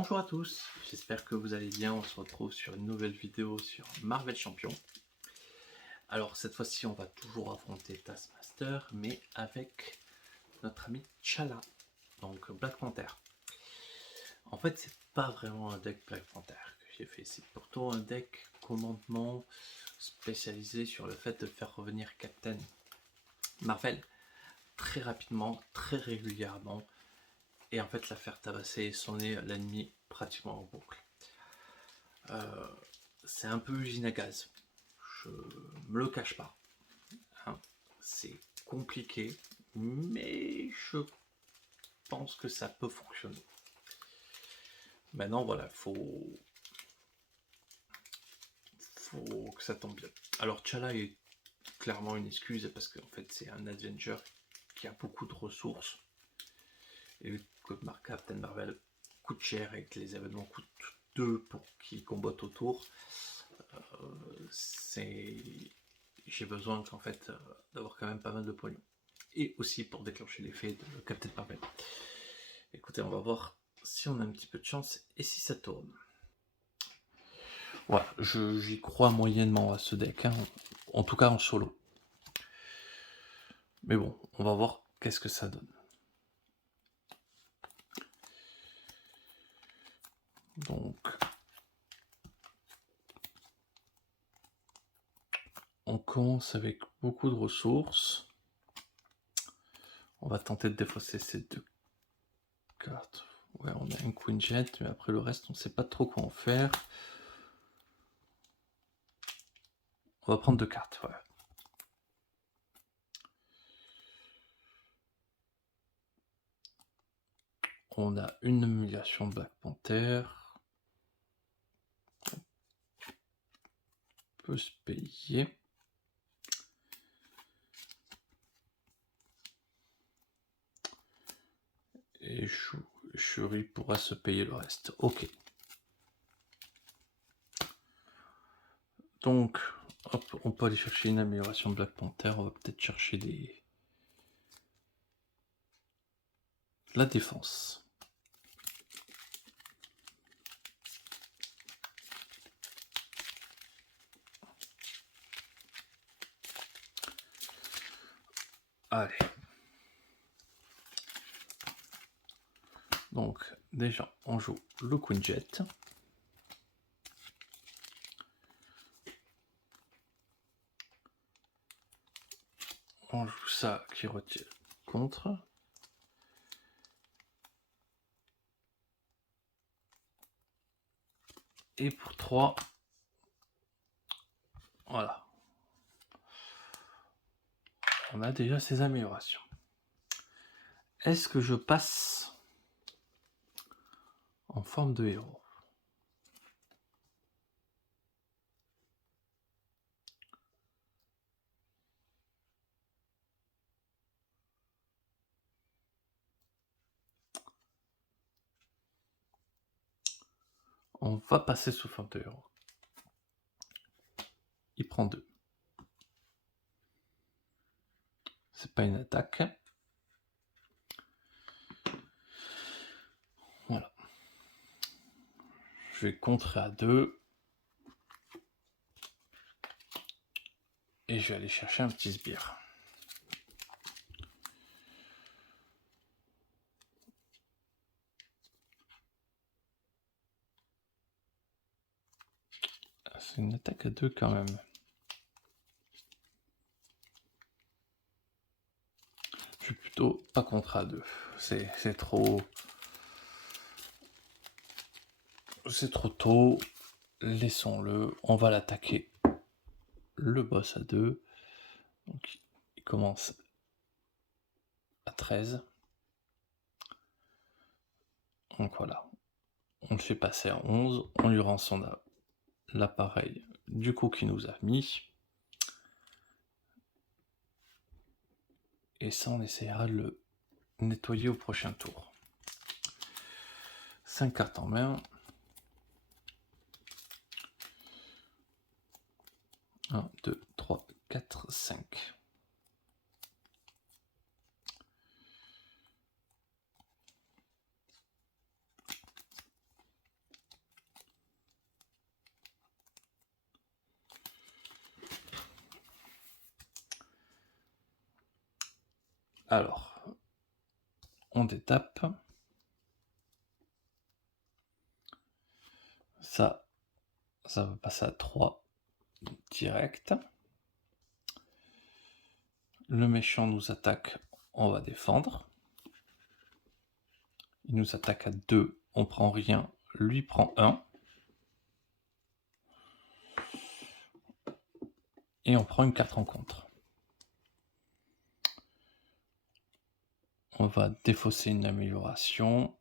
Bonjour à tous, j'espère que vous allez bien. On se retrouve sur une nouvelle vidéo sur Marvel Champion. Alors cette fois-ci on va toujours affronter Taskmaster, mais avec notre ami T'Challa, donc Black Panther. En fait c'est pas vraiment un deck Black Panther que j'ai fait, c'est plutôt un deck commandement spécialisé sur le fait de faire revenir Captain Marvel très rapidement, très régulièrement, et en fait la faire tabasser et sonner l'ennemi pratiquement en boucle. C'est un peu usine à gaz, je me le cache pas, hein. C'est compliqué, mais je pense que ça peut fonctionner. Maintenant voilà, faut que ça tombe bien. Alors T'Challa est clairement une excuse parce qu'en fait c'est un Avenger qui a beaucoup de ressources, et vu que Captain Marvel coûte cher et que les événements coûtent 2 pour qu'il combatte autour, j'ai besoin qu'en fait d'avoir quand même pas mal de pognon, et aussi pour déclencher l'effet de Captain Marvel. Écoutez, on va voir si on a un petit peu de chance et si ça tourne. Voilà, j'y crois moyennement à ce deck, hein, en tout cas en solo. Mais bon, on va voir qu'est-ce que ça donne. Donc, on commence avec beaucoup de ressources. On va tenter de défausser ces deux cartes. Ouais, on a une Queen Jet, mais après le reste, on ne sait pas trop quoi en faire. On va prendre 2 cartes, voilà. On a une humiliation de Black Panther. On peut se payer. Et Shuri pourra se payer le reste. Ok. Donc, hop, on peut aller chercher une amélioration de Black Panther. On va peut-être chercher la défense. Allez. Donc, déjà, on joue le Queen Jet. On joue ça qui retire contre. Et pour 3, voilà. On a déjà ces améliorations. Est-ce que je passe en forme de héros? On va passer sous forme de héros. Il prend 2. C'est pas une attaque. Voilà. Je vais contrer à 2. Et je vais aller chercher un petit sbire. C'est une attaque à 2 quand même. Je suis plutôt pas contre à 2. C'est trop... C'est trop tôt. Laissons-le. On va l'attaquer. Le boss à 2. Donc il commence à 13. Donc voilà. On le fait passer à 11. On lui rend son l'appareil du coup qu'il nous a mis. Et ça, on essaiera de le nettoyer au prochain tour. 5 cartes en main. 1, 2, 3, 4, 5. Alors, on détape. Ça va passer à 3 direct. Le méchant nous attaque, on va défendre. Il nous attaque à 2, on prend rien, lui prend 1. Et on prend une carte en contre. On va défausser une amélioration.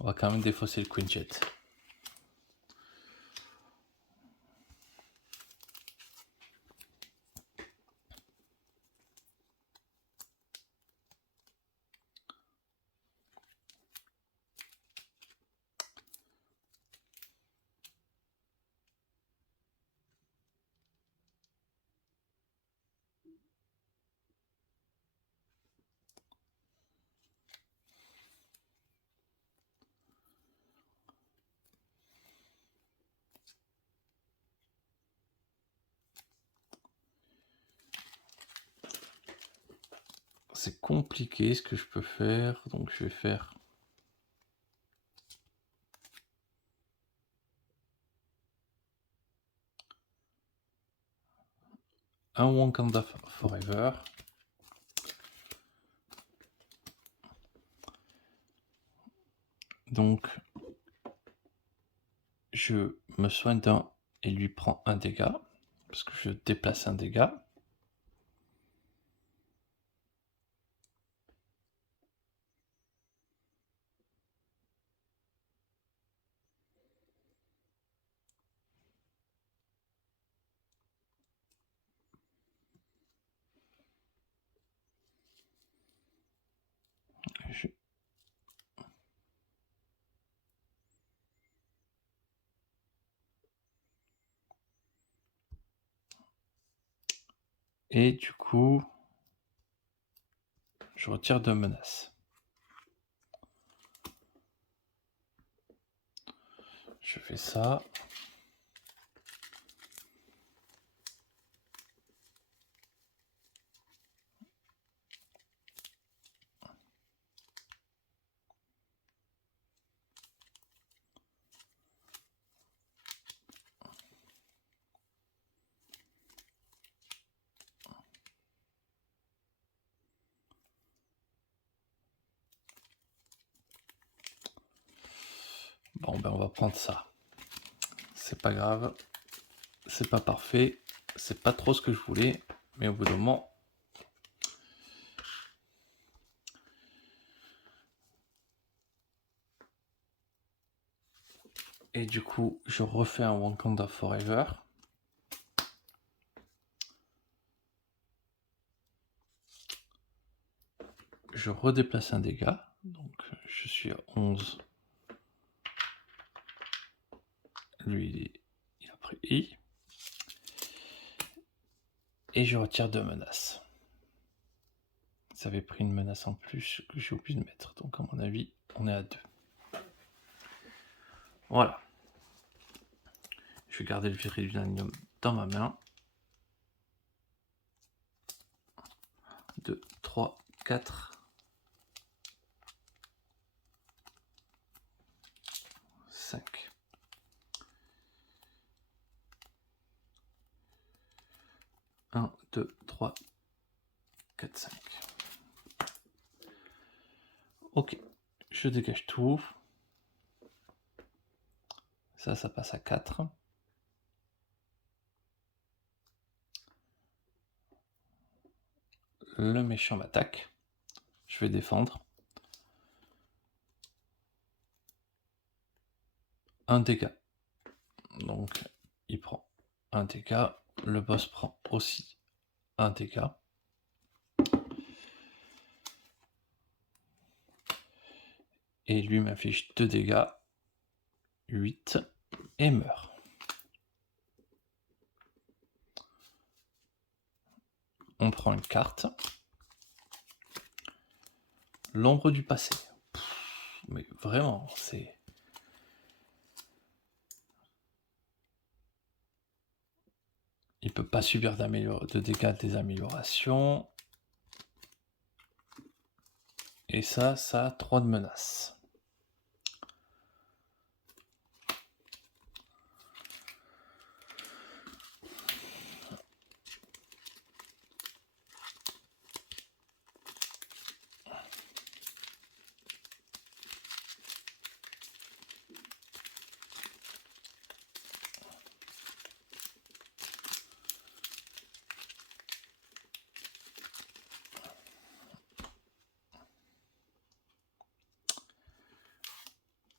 On va quand même défausser le Quinjet. C'est compliqué ce que je peux faire, donc je vais faire un Wakanda Forever. Donc je me soigne d'un et lui prends un dégât, parce que je déplace un dégât. Je... Et du coup, je retire 2 menaces. Je fais ça. Bon, ben on va prendre ça. C'est pas grave. C'est pas parfait. C'est pas trop ce que je voulais. Mais au bout d'un moment... Et du coup, je refais un Wakanda Forever. Je redéplace un dégât. Donc je suis à 11. Lui, il a pris I. Et je retire 2 menaces. Ça avait pris une menace en plus que j'ai oublié de mettre. Donc à mon avis, on est à 2. Voilà. Je vais garder le Virilanium dans ma main. 2, 3, 4, 5. Un, 2, 3, 4, 5. Ok, je dégage tout. Ça passe à 4. Le méchant m'attaque. Je vais défendre. Un dégât. Donc, il prend un dégât. Le boss prend aussi un dégât. Et lui m'affiche 2 dégâts. 8. Et meurt. On prend une carte. L'ombre du passé. Mais vraiment, c'est... Il peut pas subir de dégâts des améliorations. Et ça a 3 de menace.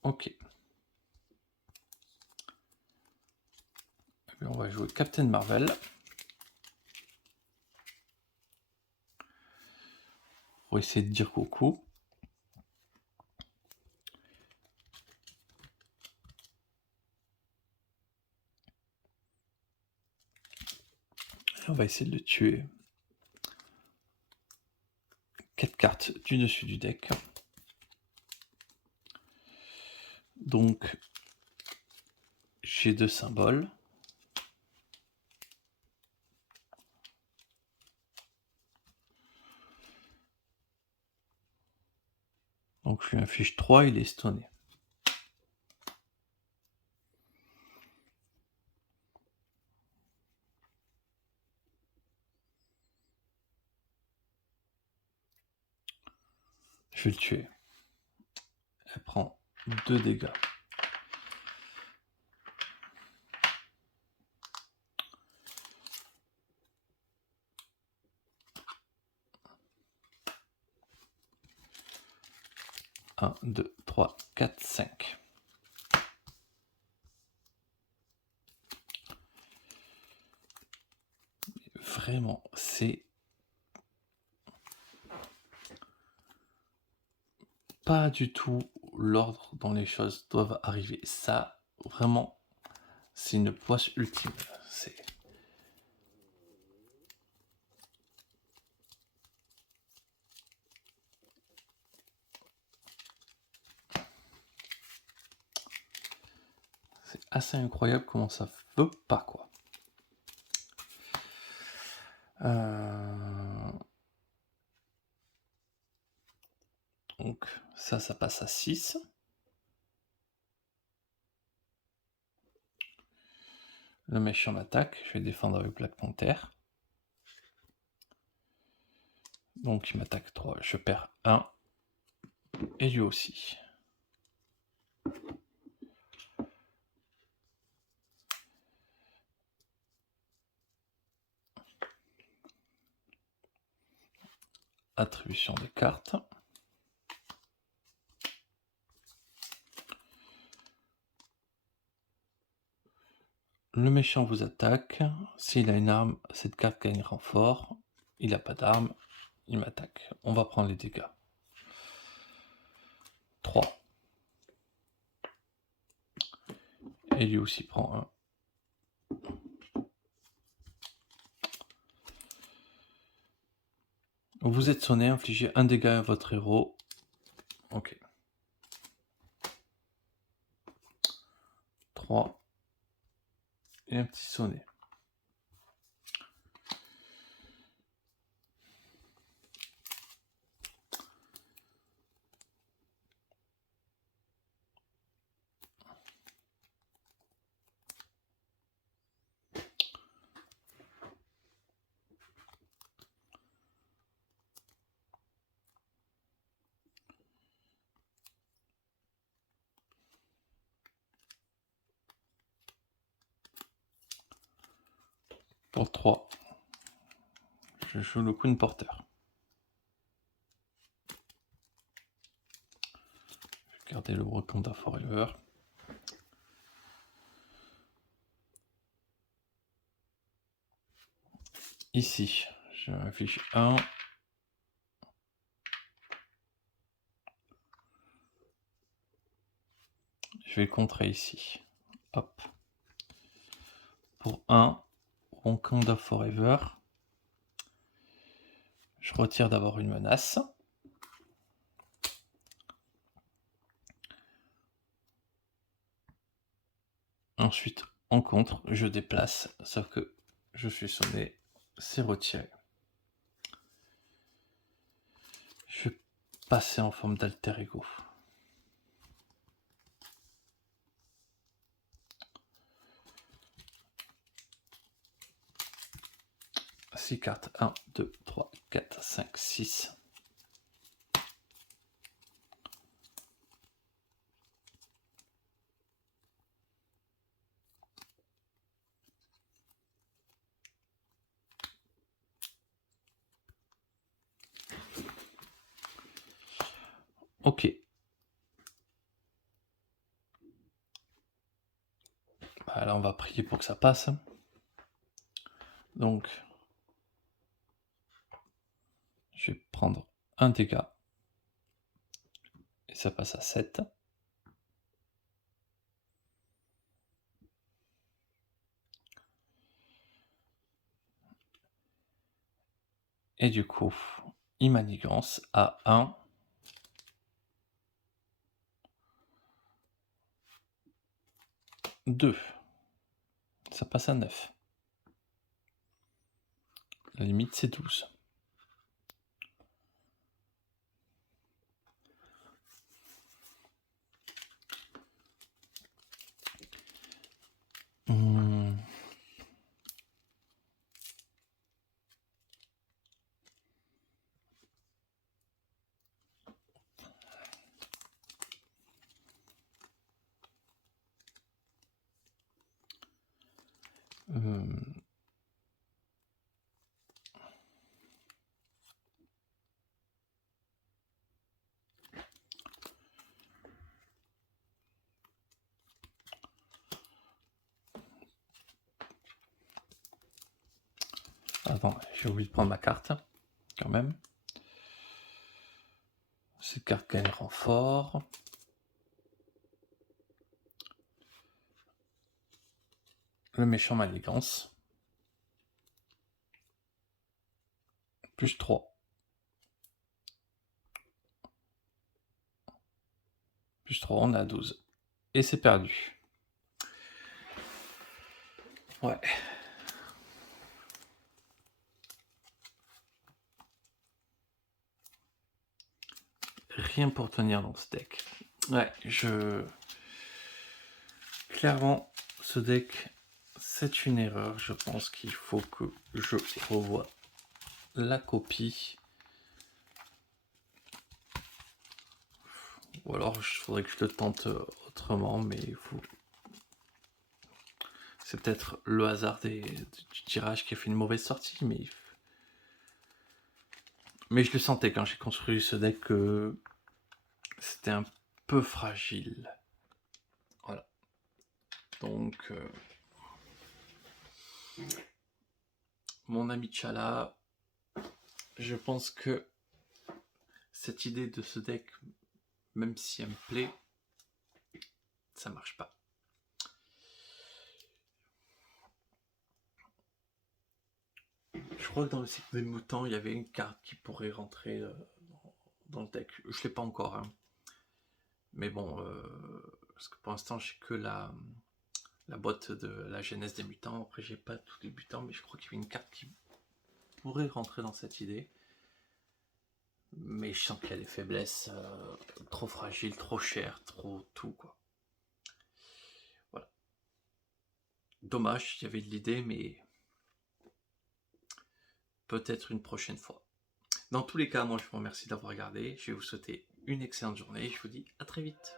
Ok. On va jouer Captain Marvel. Pour essayer de dire coucou. Et on va essayer de le tuer. 4 cartes du dessus du deck. Donc, j'ai 2 symboles. Donc, je lui inflige 3, il est stunné. Je vais le tuer. Elle prend 2 dégâts. Un, 2, 3, 4, 5. Vraiment, c'est pas du tout l'ordre dont les choses doivent arriver. Ça, vraiment, c'est une poisse ultime. C'est assez incroyable comment ça veut pas, quoi. Donc, ça passe à 6. Le méchant m'attaque, je vais défendre avec Black Panther. Donc il m'attaque 3, je perds 1. Et lui aussi. Attribution des cartes. Le méchant vous attaque. S'il a une arme, cette carte gagne renfort. Il n'a pas d'arme, il m'attaque. On va prendre les dégâts. 3. Et lui aussi prend 1. Vous êtes sonné, infligez un dégât à votre héros. Ok. 3. Et un petit sonnet. Pour 3. Je joue le Queen Porter. Je vais garder le Wakanda Forever. Ici, je m'affiche 1. Je vais contrer ici. Hop. Pour 1, Wakanda Forever. Je retire d'abord une menace. Ensuite, en contre, je déplace, sauf que je suis sonné, c'est retiré. Je vais passer en forme d'alter ego. Six cartes, 1, 2, 3, 4, 5, 6. Ok. Bah là, on va prier pour que ça passe. Donc, je vais prendre un dégât. Et ça passe à 7. Et du coup, il manigance à 1. 2. Ça passe à 9. La limite, c'est 12. Attends, j'ai oublié de prendre ma carte, quand même. Cette carte gagne renfort. Le méchant manigance. Plus 3. Plus 3, on a 12. Et c'est perdu. Ouais. Rien pour tenir dans ce deck. Ouais, clairement, ce deck, c'est une erreur. Je pense qu'il faut que je revoie la copie. Ou alors, il faudrait que je le tente autrement, mais il faut... C'est peut-être le hasard du tirage qui a fait une mauvaise sortie, mais je le sentais quand j'ai construit ce deck que c'était un peu fragile. Voilà. Donc, mon ami Chala, je pense que cette idée de ce deck, même si elle me plaît, ça marche pas. Je crois que dans le cycle des mutants, il y avait une carte qui pourrait rentrer dans le deck. Je l'ai pas encore, hein. Mais bon, parce que pour l'instant, j'ai que la boîte de la genèse des mutants. Après, j'ai pas tous les mutants, mais je crois qu'il y avait une carte qui pourrait rentrer dans cette idée. Mais je sens qu'il y a des faiblesses, trop fragiles, trop chères, trop tout, quoi. Voilà. Dommage, il y avait de l'idée, mais peut-être une prochaine fois. Dans tous les cas, moi je vous remercie d'avoir regardé. Je vais vous souhaiter une excellente journée. Je vous dis à très vite.